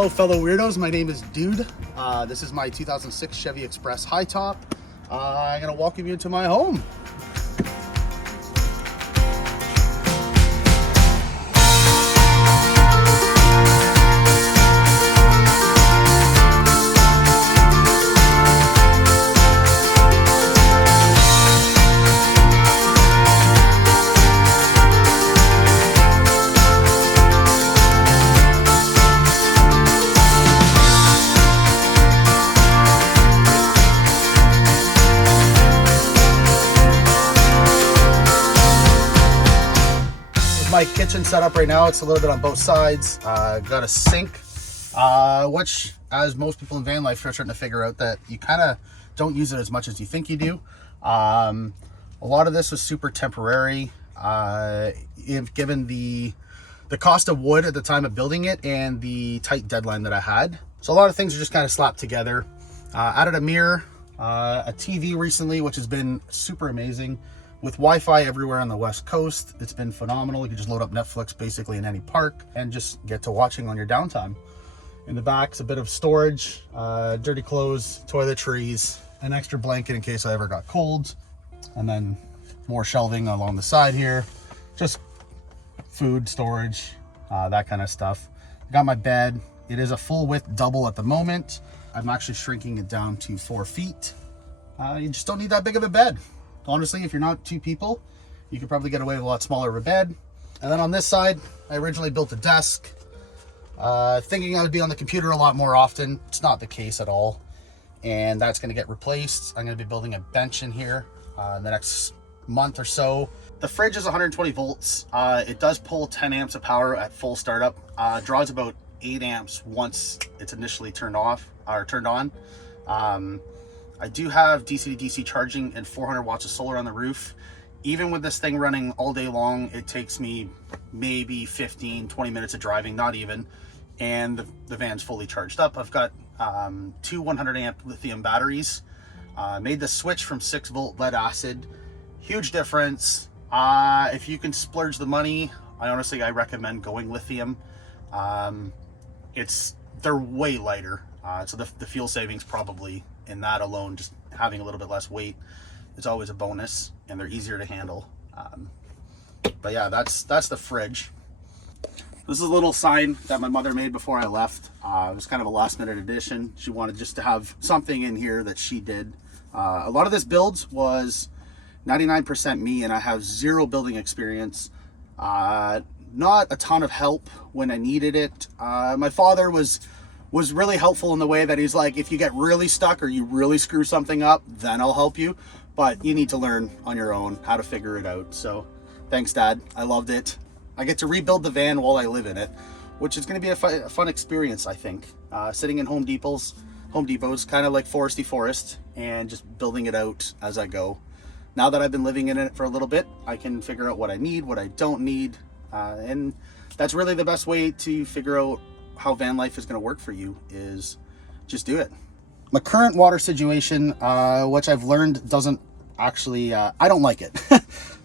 Hello fellow weirdos, my name is Dude. This is my 2006 Chevy Express high top. I'm gonna welcome you into my home. My kitchen setup right now, it's a little bit on both sides. Got a sink, which, as most people in van life are starting to figure out, that you kind of don't use it as much as you think you do. A lot of this was super temporary, given the cost of wood at the time of building it and the tight deadline that I had. So a lot of things are just kind of slapped together. Added a mirror, a TV recently, which has been super amazing. With Wi-Fi everywhere on the West Coast, it's been phenomenal. You can just load up Netflix basically in any park and just get to watching on your downtime. In the back's a bit of storage, dirty clothes, toiletries, an extra blanket in case I ever got cold, and then more shelving along the side here. Just food storage, that kind of stuff. I got my bed. It is a full width double at the moment. I'm actually shrinking it down to 4 feet. You just don't need that big of a bed. Honestly, if you're not 2 people, you could probably get away with a lot smaller of a bed. And then on this side, I originally built a desk, thinking I would be on the computer a lot more often. It's not the case at all. And that's going to get replaced. I'm going to be building a bench in here in the next month or so. The fridge is 120 volts. It does pull 10 amps of power at full startup. Draws about 8 amps once it's initially turned off or turned on. I do have DC to DC charging and 400 watts of solar on the roof. Even with this thing running all day long, it takes me maybe 15-20 minutes of driving, not even, and the van's fully charged up. I've got 2 100 amp lithium batteries. Made the switch from 6 volt lead acid. Huge difference. If you can splurge the money, I recommend going lithium. They're way lighter, so the fuel savings probably in that alone, just having a little bit less weight, is always a bonus, and they're easier to handle. But yeah, that's the fridge. This is a little sign that my mother made before I left. It was kind of a last minute addition. She wanted just to have something in here that she did. A lot of this build was 99% me, and I have 0 building experience. Not a ton of help when I needed it. My father was really helpful in the way that he's like, if you get really stuck or you really screw something up, then I'll help you. But you need to learn on your own how to figure it out. So thanks, Dad. I loved it. I get to rebuild the van while I live in it, which is going to be a fun experience, I think. Sitting in Home Depot's kind of like foresty forest, and just building it out as I go. Now that I've been living in it for a little bit, I can figure out what I need, what I don't need. And that's really the best way to figure out how van life is going to work for you, is just do it. My current water situation, which I've learned doesn't actually, I don't like it.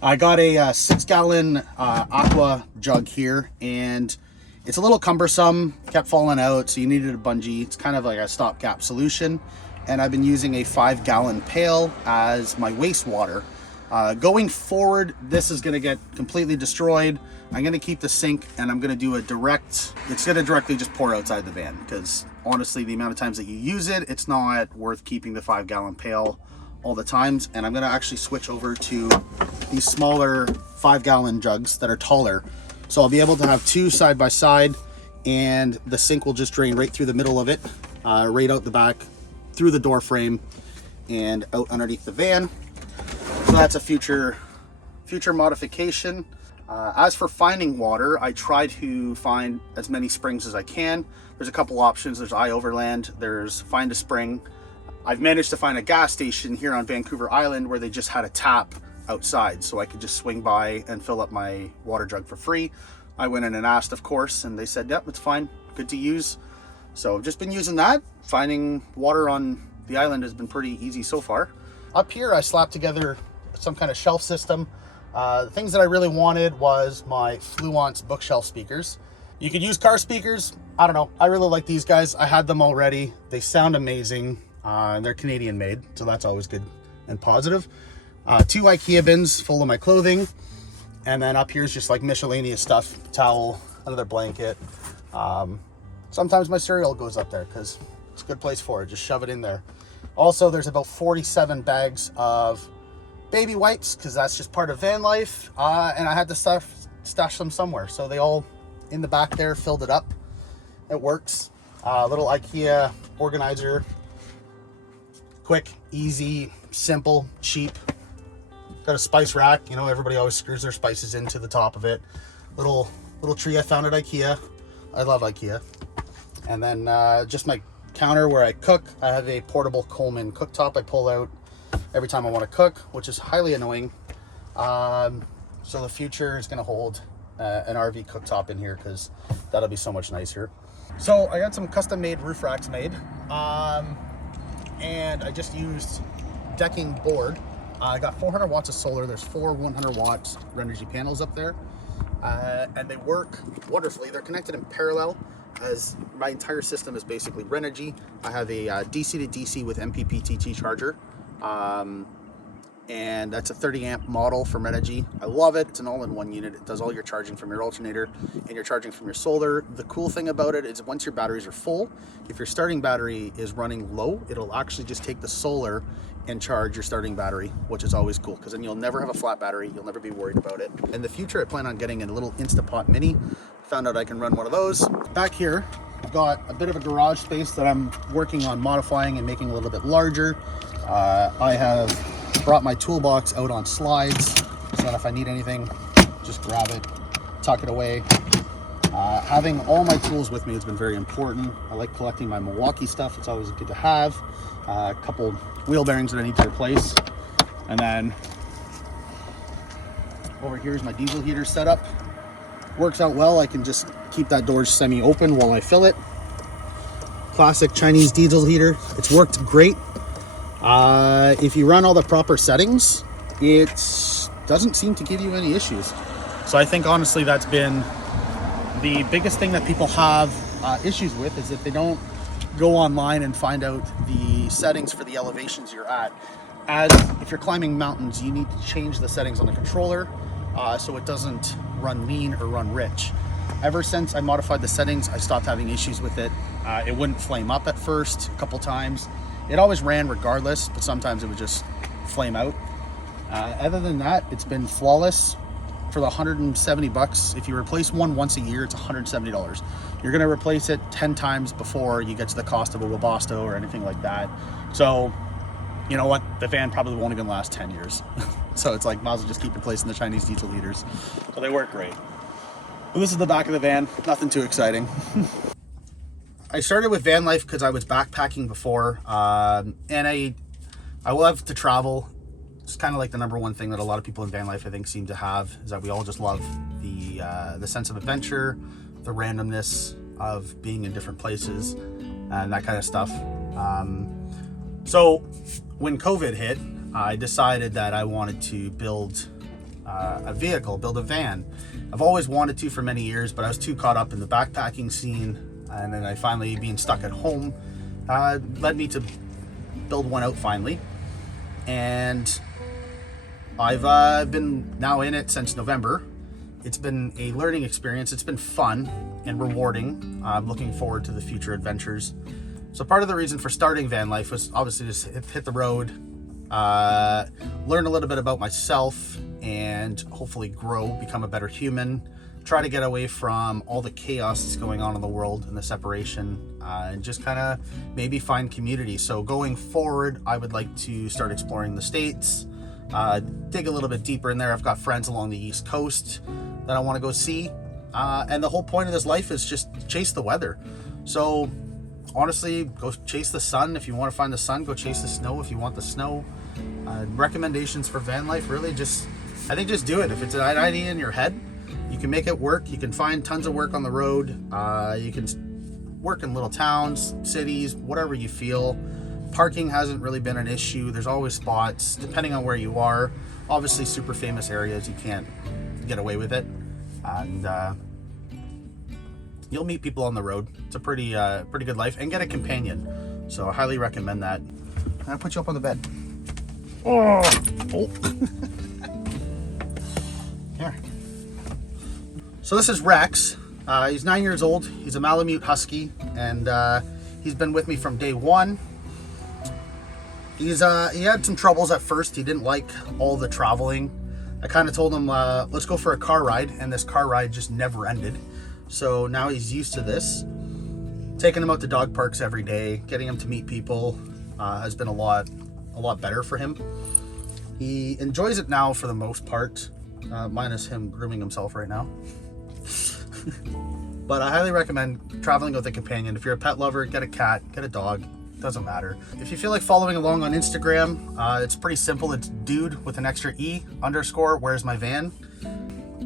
I got a 6-gallon aqua jug here, and it's a little cumbersome, kept falling out, so you needed a bungee. It's kind of like a stopgap solution, and I've been using a 5-gallon pail as my wastewater. Going forward, this is going to get completely destroyed. I'm going to keep the sink, and I'm going to do it's going to directly just pour outside the van, because honestly, the amount of times that you use it, it's not worth keeping the 5-gallon pail all the times. And I'm going to actually switch over to these smaller 5-gallon jugs that are taller. So I'll be able to have 2 side by side, and the sink will just drain right through the middle of it, right out the back, through the door frame, and out underneath the van. So that's a future modification. As for finding water, I try to find as many springs as I can. There's a couple options. There's iOverland, there's Find a Spring. I've managed to find a gas station here on Vancouver Island where they just had a tap outside, so I could just swing by and fill up my water jug for free. I went in and asked, of course, and they said, yep, it's fine, good to use. So I've just been using that. Finding water on the island has been pretty easy so far. Up here, I slapped together some kind of shelf system. The things that I really wanted was my Fluence bookshelf speakers. You could use car speakers. I don't know. I really like these guys. I had them already. They sound amazing. And they're Canadian made, so that's always good and positive. 2 IKEA bins full of my clothing. And then up here is just like miscellaneous stuff. Towel, another blanket. Sometimes my cereal goes up there because it's a good place for it. Just shove it in there. Also, there's about 47 bags of baby wipes because that's just part of van life. And I had to stash them somewhere. So they all in the back there, filled it up. It works. Little IKEA organizer. Quick, easy, simple, cheap. Got a spice rack. You know, everybody always screws their spices into the top of it. Little tree I found at IKEA. I love IKEA. And then just my counter where I cook. I have a portable Coleman cooktop I pull out every time I want to cook, which is highly annoying. So the future is going to hold an RV cooktop in here because that'll be so much nicer. So I got some custom made roof racks made. And I just used decking board. I got 400 watts of solar. There's 4 100 watts Renogy panels up there. And they work wonderfully. They're connected in parallel as my entire system is basically Renogy. I have a DC to DC with MPPT charger. And that's a 30 amp model from Renogy. I love it. It's an all-in-one unit. It does all your charging from your alternator and your charging from your solar. The cool thing about it is once your batteries are full, if your starting battery is running low, it'll actually just take the solar and charge your starting battery, which is always cool because then you'll never have a flat battery. You'll never be worried about it. In the future, I plan on getting a little Instapot Mini. Found out I can run one of those. Back here, I've got a bit of a garage space that I'm working on modifying and making a little bit larger. I have brought my toolbox out on slides so that if I need anything, just grab it, tuck it away. Having all my tools with me has been very important. I like collecting my Milwaukee stuff. It's always good to have. A couple wheel bearings that I need to replace. And then over here is my diesel heater setup. Works out well. I can just keep that door semi-open while I fill it. Classic Chinese diesel heater. It's worked great. If you run all the proper settings, it doesn't seem to give you any issues. So I think honestly that's been the biggest thing that people have issues with, is that they don't go online and find out the settings for the elevations you're at. As if you're climbing mountains, you need to change the settings on the controller so it doesn't run lean or run rich. Ever since I modified the settings, I stopped having issues with it. It wouldn't flame up at first, a couple times. It always ran regardless, but sometimes it would just flame out. Other than that, it's been flawless. For the 170 bucks, if you replace one once a year, it's $170. You're gonna replace it 10 times before you get to the cost of a Webasto or anything like that. So, you know what? The van probably won't even last 10 years. So it's like, might as well just keep replacing the Chinese diesel heaters. So they work great. But this is the back of the van, nothing too exciting. I started with van life because I was backpacking before, and I love to travel. It's kind of like the number one thing that a lot of people in van life I think seem to have, is that we all just love the sense of adventure, the randomness of being in different places, and that kind of stuff. So when COVID hit, I decided that I wanted to build a vehicle, build a van. I've always wanted to for many years, but I was too caught up in the backpacking scene. And then I finally, being stuck at home, led me to build one out finally. And I've been now in it since November. It's been a learning experience. It's been fun and rewarding. I'm looking forward to the future adventures. So part of the reason for starting van life was obviously just hit the road, learn a little bit about myself, and hopefully grow, become a better human. Try to get away from all the chaos that's going on in the world and the separation, and just kind of maybe find community. So going forward, I would like to start exploring the States, dig a little bit deeper in there. I've got friends along the East Coast that I want to go see. And the whole point of this life is just chase the weather. So honestly, go chase the sun. If you want to find the sun, go chase the snow if you want the snow. Recommendations for van life, really I think just do it. If it's an idea in your head, you can make it work. You can find tons of work on the road. You can work in little towns, cities, whatever you feel. Parking hasn't really been an issue. There's always spots, depending on where you are. Obviously, super famous areas, you can't get away with it. And you'll meet people on the road. It's a pretty good life, and get a companion. So I highly recommend that. I'll put you up on the bed. Oh. Here. So this is Rex. He's 9 years old. He's a Malamute Husky, and he's been with me from day one. He had some troubles at first. He didn't like all the traveling. I kind of told him, let's go for a car ride, and this car ride just never ended. So now he's used to this. Taking him out to dog parks every day, getting him to meet people has been a lot better for him. He enjoys it now for the most part, minus him grooming himself right now. But I highly recommend traveling with a companion. If you're a pet lover, get a cat, get a dog, doesn't matter. If you feel like following along on Instagram, it's pretty simple. It's dude with an extra E _ where's my van.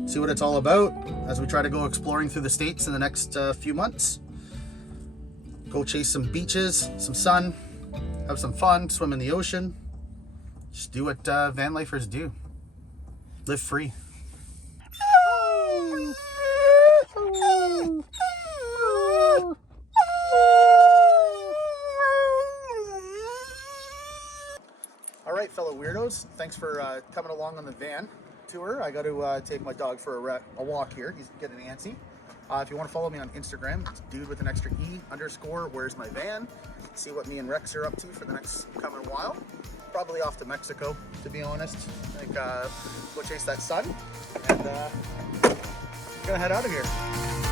See what it's all about as we try to go exploring through the States in the next few months. Go chase some beaches, some sun, have some fun, swim in the ocean. Just do what van lifers do. Live free. All right, fellow weirdos, thanks for coming along on the van tour. I got to take my dog for a walk here. He's getting antsy. If you want to follow me on Instagram, it's dude with an extra E _ where's my van. See what me and Rex are up to for the next coming while. Probably off to Mexico, to be honest. I think go chase that sun, and gonna head out of here.